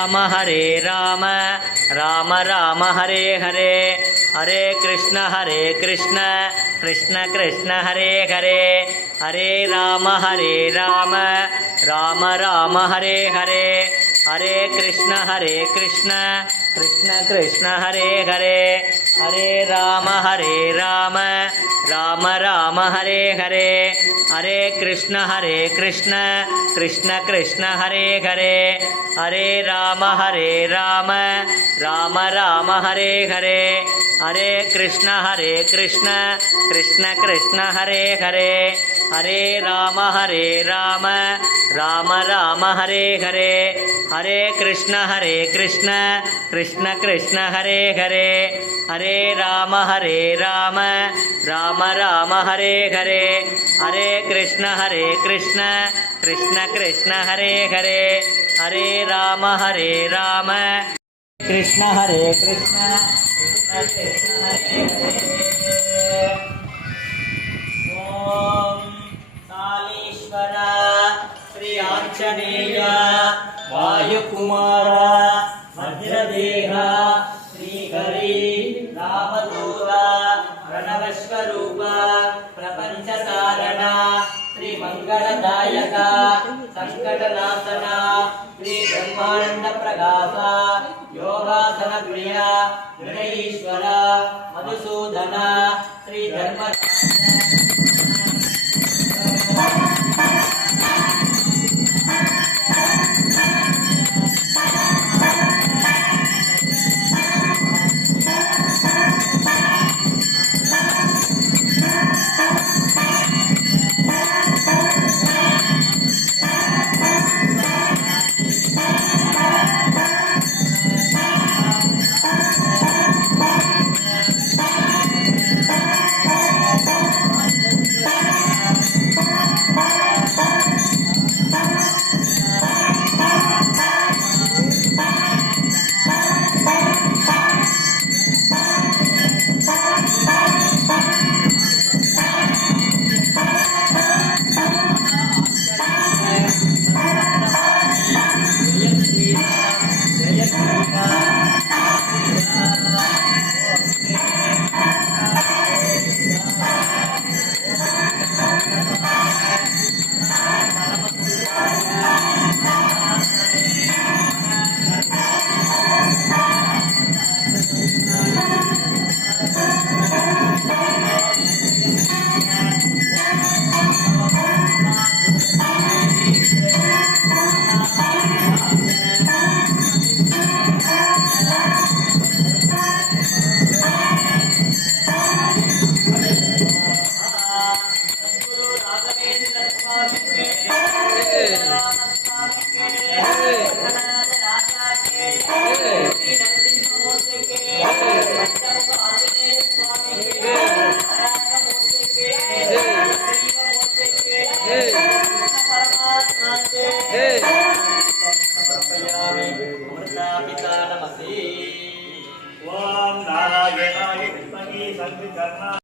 राम हरे राम राम राम हरे हरे हरे कृष्ण कृष्ण कृष्ण हरे हरे हरे राम राम राम हरे हरे हरे कृष्ण कृष्ण कृष्ण हरे हरे हरे राम राम राम हरे हरे हरे कृष्ण कृष्ण कृष्ण हरे हरे हरे राम राम हरे हरे हरे कृष्ण कृष्ण कृष्ण हरे हरे हरे राम राम हरे हरे हरे कृष्ण कृष्ण कृष्ण हरे हरे हरे राम राम हरे हरे हरे कृष्ण कृष्ण हरे हरे हरे राम कृष्ण कृष्ण कृष्ण हरे हरे ओम कालीश्वर श्री आंजनेय वायुकुमार वज्रदेह श्रीहरि रामदूत प्रणवस्वरूप प्रपंचकारण श्री मंगलदायक संकटनाशन श्री ब्रह्मानंद प्रकाश योगासन प्रिय हृदयेश्वर मधुसूदन श्री धर्म ओम नारायणाय विद्महे संविकर्णाय